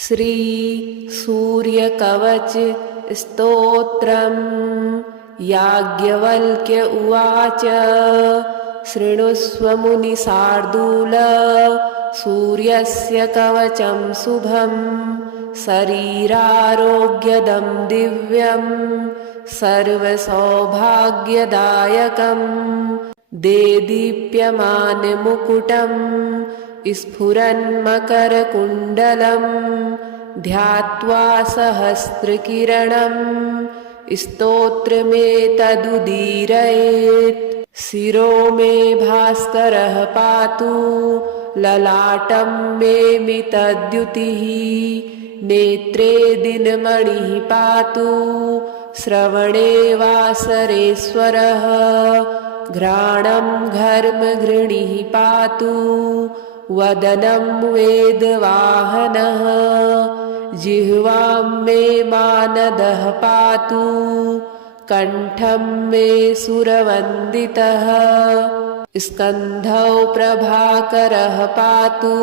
श्री सूर्यकवच स्तोत्रम्। याज्ञवल्क्य उवाच शृणुष्व मुनिशार्दूल। सूर्यस्य कवचं शुभं शरीरारोग्यदं दिव्यं सर्वसौभाग्यदायकं। देदीप्यमानमुकुटं स्फुरन्मकरकुण्डलं ध्यात्वा सहस्रकिरणं स्तोत्रमेतदुदीरयेत्। शिरो मे भास्करः पातु ललाटं मे मितद्युतिः। नेत्रे दिनमणिः पातु श्रवणे वासरेश्वरः। घ्राणं घर्मघृणिः पातु वदनं वेदवाहनः। जिह्वां मे मानदः पातु कण्ठं मे सुरवन्दितः। स्कन्धौ प्रभाकरः पातु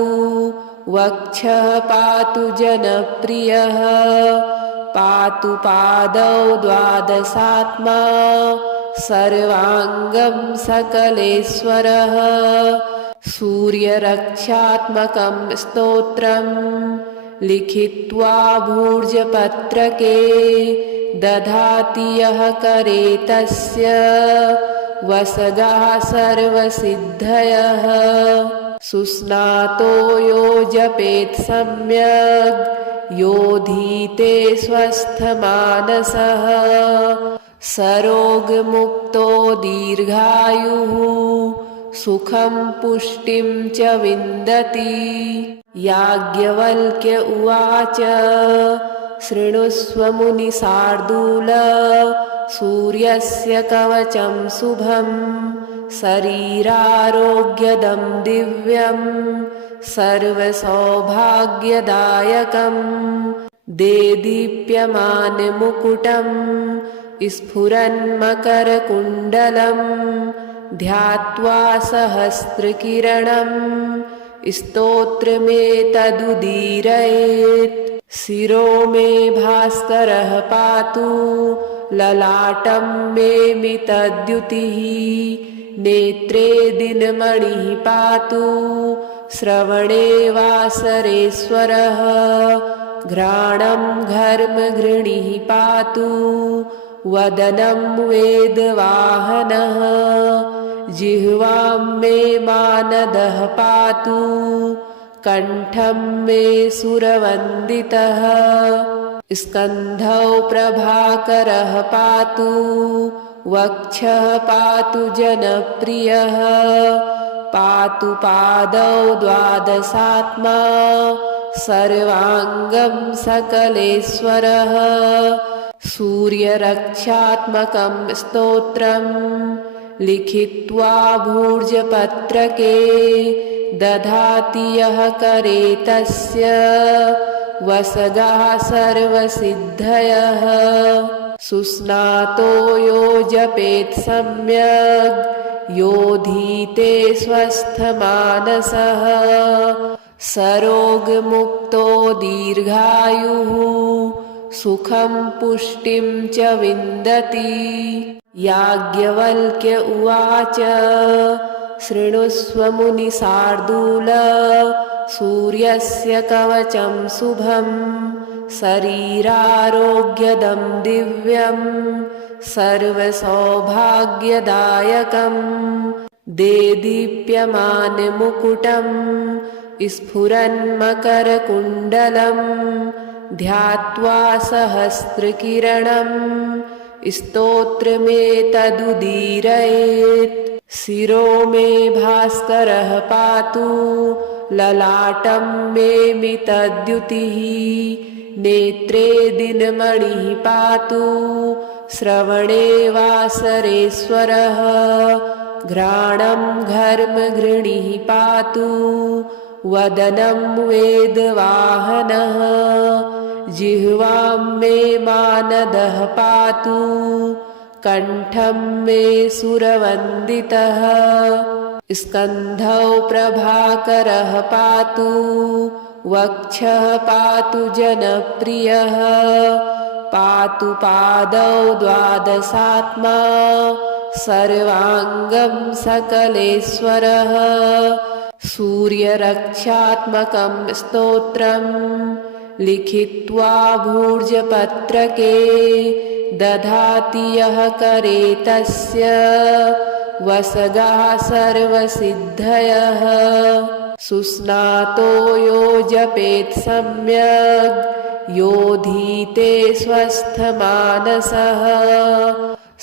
वक्षः पातु जनप्रियः। पातु पादौ द्वादशात्मा सर्वाङ्गं सकलेश्वरः। सूर्यरक्षात्मकं स्तोत्रं लिखित्वा भूर्जपत्रके दधाति यः करे तस्य वसगाः सर्वसिद्धयः। सुस्नातो यो जपेत् सम्यग् योधीते स्वस्थमानसः। सरोगमुक्तो दीर्घायुः सुखं पुष्टिं च विन्दति। याज्ञवल्क्य उवाच शृणुष्व मुनिशार्दूल। सूर्यस्य कवचं शुभं शरीरारोग्यदं दिव्यं सर्वसौभाग्यदायकं। देदीप्यमानमुकुटं स्फुरन्मकरकुण्डलं ध्यात्वा सहस्रकिरणं स्तोत्रमेतदुदीरयेत्। शिरो मे भास्करः पातु ललाटं मे मितद्युतिः। नेत्रे दिनमणिः पातु श्रवणे वासरेश्वरः। घ्राणं घर्मघृणिः पातु वदनं वेदवाहनः। जिह्वां मे मानदः पातु कण्ठं मे सुरवन्दितः। स्कन्धौ प्रभाकरः पातु वक्षः पातु जनप्रियः। पातु पादौ द्वादशात्मा सर्वाङ्गं सकलेश्वरः। सूर्यरक्षात्मकं स्तोत्रं लिखित्वा भूर्जपत्रके दधाति यः करे तस्य वसगाः सर्वसिद्धयः। सुस्नातो यो जपेत् सम्यग् योधीते स्वस्थमानसः। सरोगमुक्तो दीर्घायुः सुखं पुष्टिं च विन्दति। याज्ञवल्क्य उवाच शृणुष्व मुनिशार्दूल। सूर्यस्य कवचं शुभं शरीरारोग्यदं दिव्यं सर्वसौभाग्यदायकं। देदीप्यमानमुकुटं स्फुरन्मकरकुण्डलं ध्यात्वा सहस्रकिरणं स्तोत्रमेतदुदीरयेत्। शिरो मे भास्करः पातु ललाटं मे मितद्युतिः। नेत्रे दिनमणिः पातु श्रवणे वासरेश्वरः। घ्राणं घर्मघृणिः पातु वदनं वेदवाहनः। जिह्वां मे मानदः पातु कण्ठं मे सुरवन्दितः। स्कन्धौ प्रभाकरः पातु वक्षः पातु जनप्रियः पातु पादौ द्वादशात्मा सर्वाङ्गं सकलेश्वरः सूर्यरक्षात्मकं स्तोत्रं लिखित्वा भूर्जपत्रके दधाति यः करे तस्य वसगाः सर्वसिद्धयः सुस्नातो यो जपेत् सम्यग् योधीते स्वस्थमानसः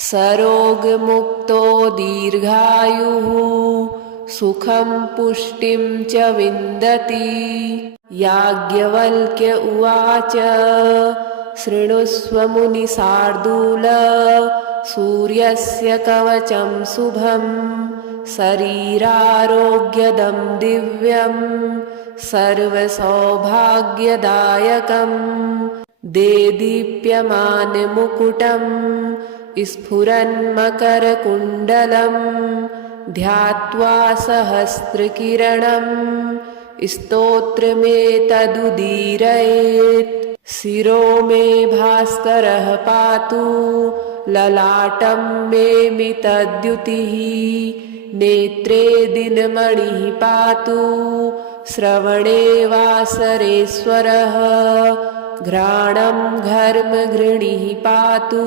सरोगमुक्तो दीर्घायुः सुखं पुष्टिं च विन्दति याज्ञवल्क्य उवाच शृणुष्व मुनिशार्दूल सूर्यस्य कवचं शुभं शरीरारोग्यदं दिव्यं सर्वसौभाग्यदायकं देदीप्यमानमुकुटं स्फुरन्मकरकुण्डलं ध्यात्वा सहस्रकिरणं स्तोत्रमेतदुदीरयेत् शिरो मे भास्करः पातु ललाटं मे मितद्युतिः नेत्रे दिनमणिः पातु श्रवणे वासरेश्वरः घ्राणं घर्मघृणिः पातु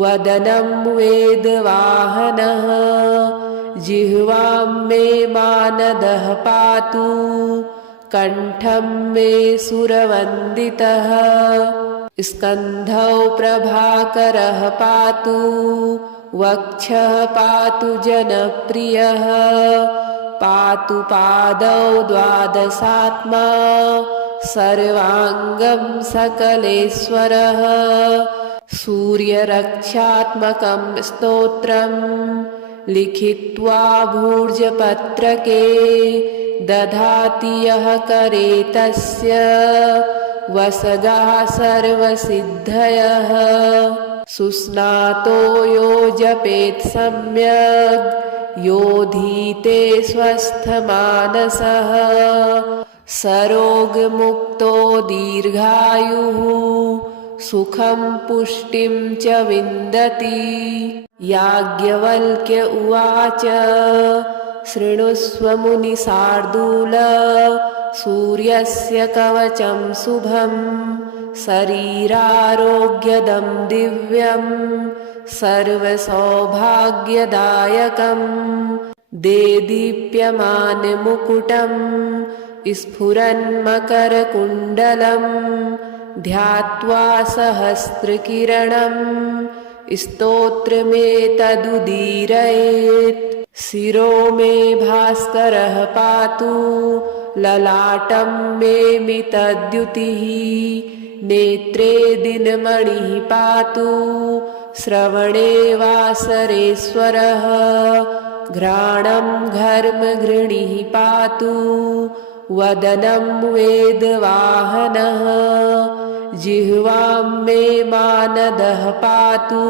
वदनं वेदवाहनः जिह्वां मे मानदः पातु कण्ठं मे सुरवन्दितः स्कन्धौ प्रभाकरः पातु वक्षः पातु जनप्रियः पातु पादौ द्वादशात्मा सर्वाङ्गं सकलेश्वरः सूर्यरक्षात्मकं स्तोत्रं लिखित्वा भूर्जपत्रके दधाति यः करे तस्य वसगाः सर्वसिद्धयः सुस्नातो यो जपेत् सम्यग् योधीते स्वस्थमानसः सरोगमुक्तो दीर्घायुः सुखं पुष्टिं च विन्दति याज्ञवल्क्य उवाच शृणुष्व मुनिशार्दूल सूर्यस्य कवचं शुभं शरीरारोग्यदं दिव्यं सर्वसौभाग्यदायकं देदीप्यमानमुकुटं स्फुरन्मकरकुण्डलं ध्यात्वा सहस्रकिरणं स्तोत्रमेतदुदीरयेत् शिरो मे भास्करः पातु ललाटं मे मितद्युतिः नेत्रे दिनमणिः पातु श्रवणे वासरेश्वरः घ्राणं घर्मघृणिः पातु वदनं वेदवाहनः जिह्वां मे मानदः पातु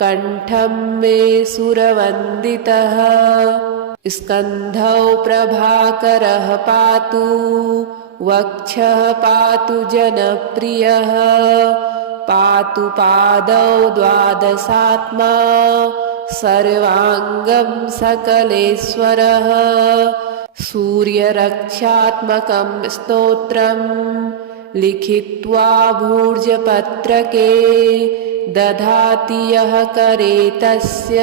कण्ठं मे सुरवन्दितः स्कन्धौ प्रभाकरः पातु वक्षः पातु जनप्रियः पातु पादौ द्वादशात्मा सर्वाङ्गं सकलेश्वरः सूर्यरक्षात्मकं स्तोत्रं लिखित्वा भूर्जपत्रके दधाति यः करे तस्य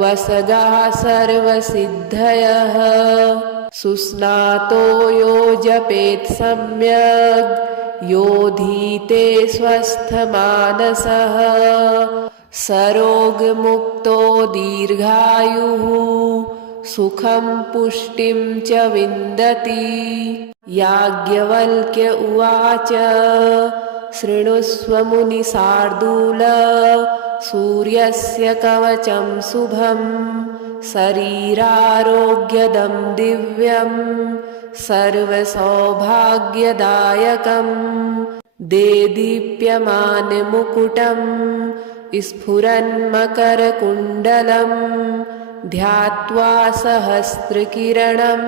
वसगाः सर्वसिद्धयः सुस्नातो यो जपेत् सम्यग् योधीते स्वस्थमानसः सरोगमुक्तो दीर्घायुः सुखं पुष्टिं च विन्दति याज्ञवल्क्य उवाच शृणुष्व मुनिशार्दूल सूर्यस्य कवचं शुभं शरीरारोग्यदं दिव्यं सर्वसौभाग्यदायकं देदीप्यमानमुकुटं स्फुरन्मकरकुण्डलं ध्यात्वा सहस्रकिरणं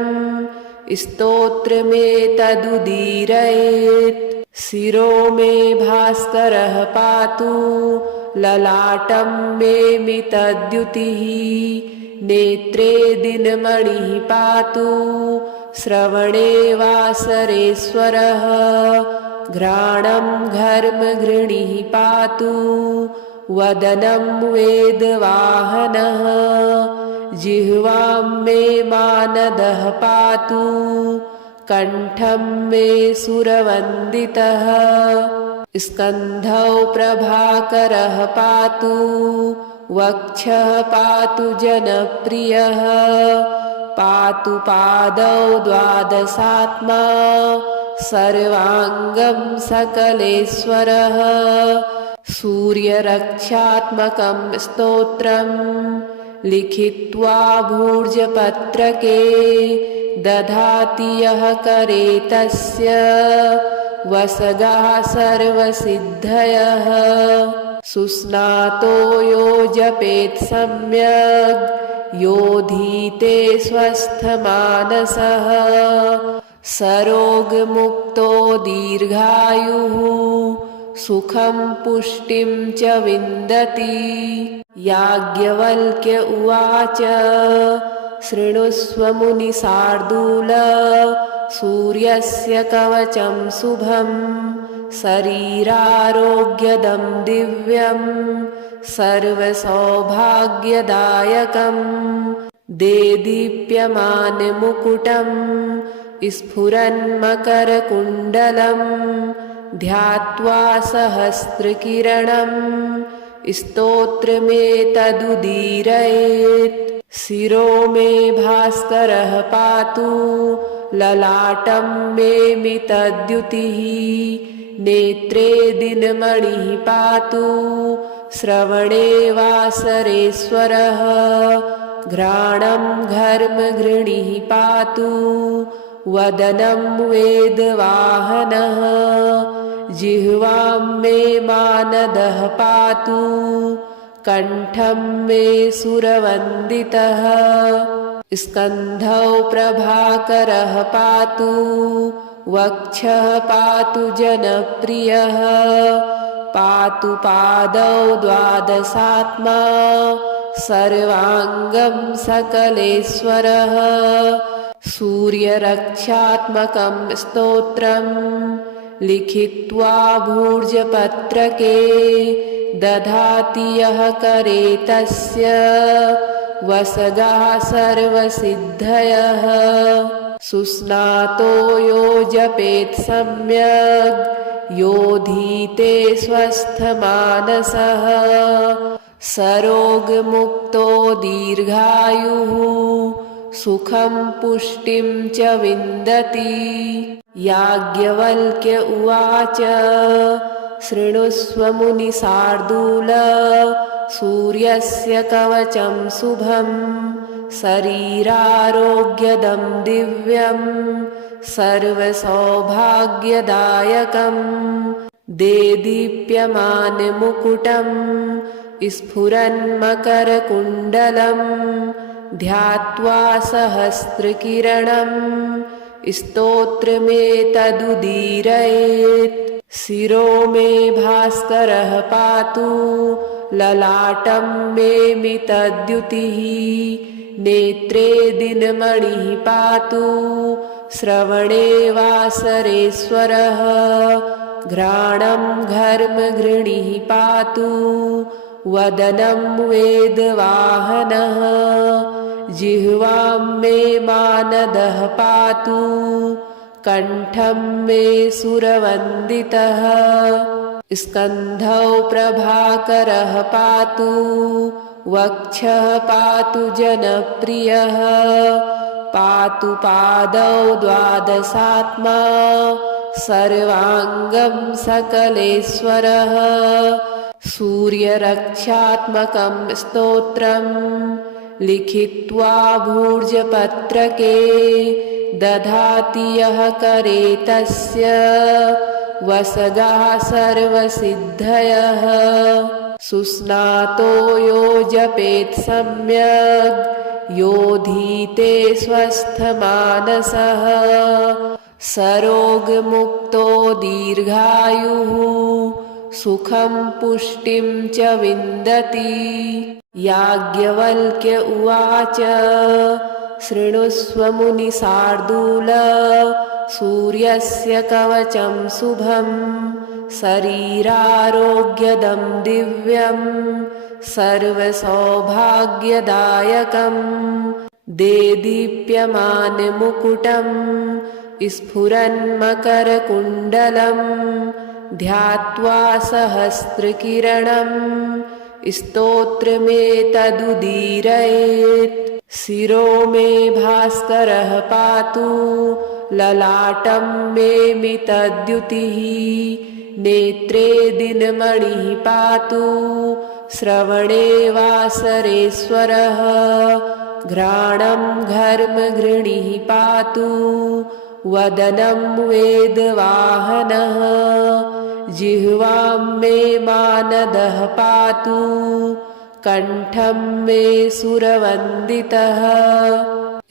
स्तोत्रमेतदुदीरयेत् शिरो मे भास्करः पातु ललाटं मे मितद्युतिः नेत्रे दिनमणिः पातु श्रवणे वासरेश्वरः घ्राणं घर्मघृणिः पातु वदनं वेदवाहनः जिह्वां मे मानदः पातु कण्ठं मे सुरवन्दितः स्कन्धौ प्रभाकरः पातु वक्षः पातु जनप्रियः पातु पादौ द्वादशात्मा सर्वाङ्गं सकलेश्वरः सूर्यरक्षात्मकं स्तोत्रं लिखित्वा भूर्जपत्रके दधाति यः करे तस्य वसगाः सर्वसिद्धयः सुस्नातो यो जपेत् सम्यग् योधीते स्वस्थमानसः सरोगमुक्तो दीर्घायुः सुखं पुष्टिं च विन्दति याज्ञवल्क्य उवाच शृणुष्व मुनिशार्दूल सूर्यस्य कवचं शुभं शरीरारोग्यदं दिव्यं सर्वसौभाग्यदायकं देदीप्यमानमुकुटं स्फुरन्मकरकुण्डलं ध्यात्वा सहस्रकिरणं स्तोत्रमेतदुदीरयेत् शिरो मे भास्करः पातु ललाटं मे मितद्युतिः नेत्रे दिनमणिः पातु श्रवणे वासरेश्वरः घ्राणं घर्मघृणिः पातु वदनं वेदवाहनः जिह्वां मे मानदः पातु कण्ठं मे सुरवन्दितः स्कन्धौ प्रभाकरः पातु वक्षः पातु जनप्रियः पातु पादौ द्वादशात्मा सर्वाङ्गं सकलेश्वरः सूर्यरक्षात्मकं स्तोत्रं लिखित्वा भूर्जपत्रके दधाति यः करे तस्य वसगाः सर्वसिद्धयः सुस्नातो यो जपेत् सम्यग् योधीते स्वस्थमानसः सरोगमुक्तो दीर्घायुः सुखं पुष्टिं च विन्दति याज्ञवल्क्य उवाच शृणुष्व मुनिशार्दूल सूर्यस्य कवचं शुभं शरीरारोग्यदं दिव्यं सर्वसौभाग्यदायकं देदीप्यमानमुकुटं स्फुरन्मकरकुण्डलं ध्यात्वा सहस्रकिरणं स्तोत्रमेतदुदीरयेत् शिरो मे भास्करः पातु ललाटं मे मितद्युतिः नेत्रे दिनमणिः पातु श्रवणे वासरेश्वरः घ्राणं घर्मघृणिः पातु वदनं वेदवाहनः जिह्वां मे मानदः पातु कण्ठं मे सुरवन्दितः स्कन्धौ प्रभाकरः पातु वक्षः पातु जनप्रियः पातु पादौ द्वादशात्मा सर्वाङ्गं सकलेश्वरः सूर्यरक्षात्मकं स्तोत्रं लिखित्वा भूर्जपत्रके दधाति यः करे तस्य वसगाः सर्वसिद्धयः सुस्नातो यो जपेत् सम्यग् योधीते स्वस्थमानसः सरोगमुक्तो दीर्घायुः सुखं पुष्टिं च विन्दति। याज्ञवल्क्य उवाच शृणुष्व मुनिशार्दूल सूर्यस्य कवचं शुभं शरीरारोग्यदं दिव्यं सर्वसौभाग्यदायकं देदीप्यमानमुकुटं स्फुरन्मकरकुण्डलं ध्यात्वा सहस्रकिरणं स्तोत्रमेतदुदीरयेत्। शिरो मे भास्करः पातु ललाटं मे मितद्युतिः नेत्रे दिनमणिः पातु श्रवणे वासरेश्वरः घ्राणं घर्मघृणिः पातु वदनं वेदवाहनः जिह्वां मे मानदः पातु कण्ठं मे सुरवन्दितः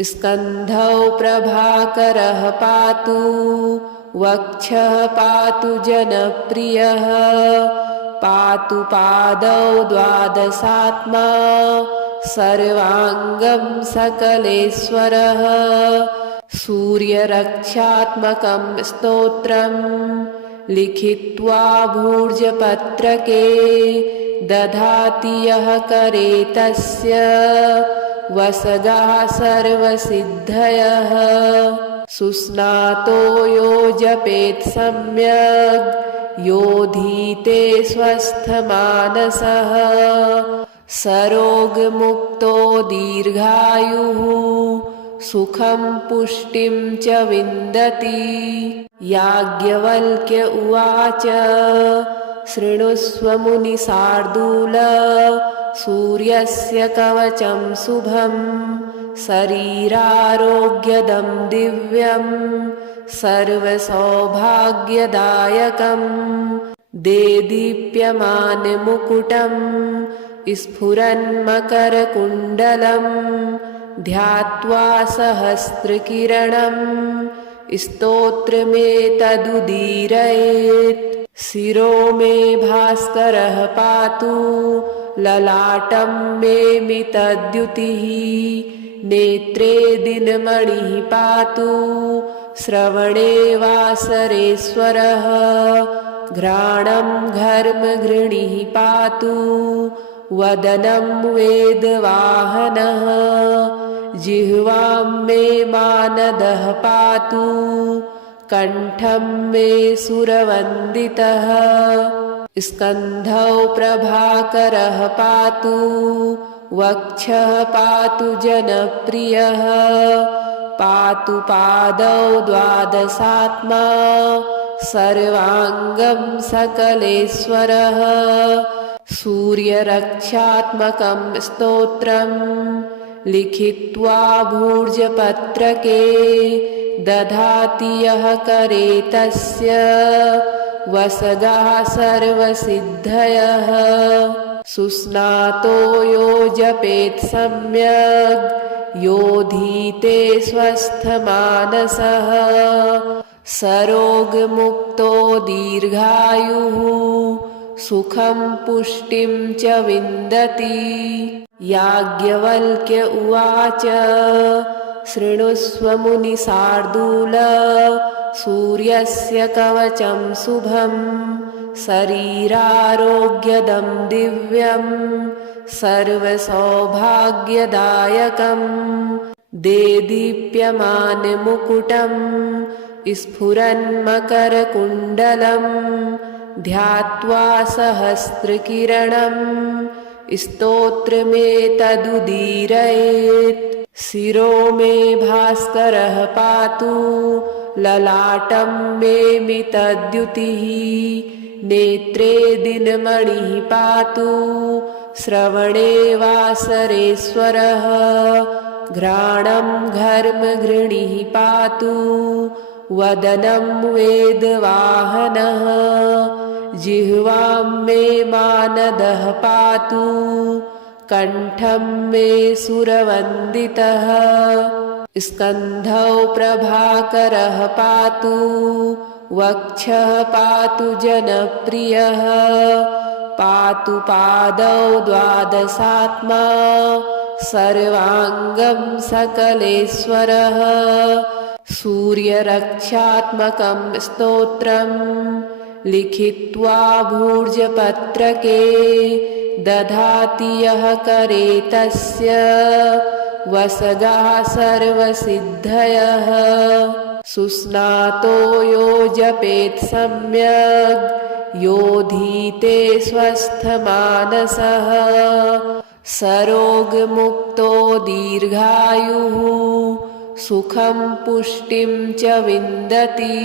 स्कन्धौ प्रभाकरः पातु वक्षः पातु जनप्रियः पातु पादौ द्वादशात्मा सर्वाङ्गं सकलेश्वरः सूर्यरक्षात्मकं स्तोत्रं लिखित्वा भूर्जपत्रके दधाति यः करे तस्य वसगः सर्वसिद्धयः सुस्नातो यो जपेत् सम्यग् योधीते स्वस्थमानसः सरोगमुक्तो दीर्घायुः सुखं पुष्टिं च विन्दति। याज्ञवल्क्य उवाच शृणुष्व मुनिशार्दूल सूर्यस्य कवचं शुभं शरीरारोग्यदं दिव्यं सर्वसौभाग्यदायकं देदीप्यमानमुकुटं स्फुरन्मकरकुण्डलं ध्यात्वा सहस्रकिरणं स्तोत्रमेतदुदीरयेत्। शिरो मे भास्करः पातु ललाटं मे मितद्युतिः नेत्रे दिनमणिः पातु श्रवणे वासरेश्वरः घ्राणं घर्मघृणिः पातु वदनं वेदवाहनः जिह्वां मे मानदः पातु कण्ठं मे सुरवन्दितः स्कन्धौ प्रभाकरः पातु वक्षः पातु जनप्रियः पातु पादौ द्वादशात्मा सर्वाङ्गं सकलेश्वरः सूर्यरक्षात्मकं स्तोत्रं लिखित्वा भूर्जपत्रके दधाति यः करे तस्य वसगः सर्वसिद्धयः सुस्नातो यो जपेत् सम्यग् योधीते स्वस्थमानसः सरोगमुक्तो दीर्घायुः सुखं पुष्टिं च विन्दति। याज्ञवल्क्य उवाच शृणुष्व मुनिशार्दूल सूर्यस्य कवचं शुभं शरीरारोग्यदं दिव्यं सर्वसौभाग्यदायकं देदीप्यमानमुकुटं स्फुरन्मकरकुण्डलं ध्यात्वा सहस्रकिरणं स्तोत्रमेतदुदीरयेत्। शिरो मे भास्करः पातु ललाटं मे मितद्युतिः नेत्रे दिनमणिः पातु श्रवणे वासरेश्वरः घ्राणं घर्मघृणिः पातु वदनं वेदवाहनः जिह्वां मे मानदः पातु कण्ठं मे सुरवन्दितः स्कन्धौ प्रभाकरः पातु वक्षः पातु जनप्रियः पातु पादौ द्वादशात्मा सर्वाङ्गं सकलेश्वरः सूर्यरक्षात्मकं स्तोत्रं लिखित्वा भूर्जपत्रके दधाति यः करे तस्य वसगाः सर्वसिद्धयः सुस्नातो यो जपेत् सम्यग् योधीते स्वस्थमानसः सरोगमुक्तो दीर्घायुः सुखं पुष्टिं च विन्दति।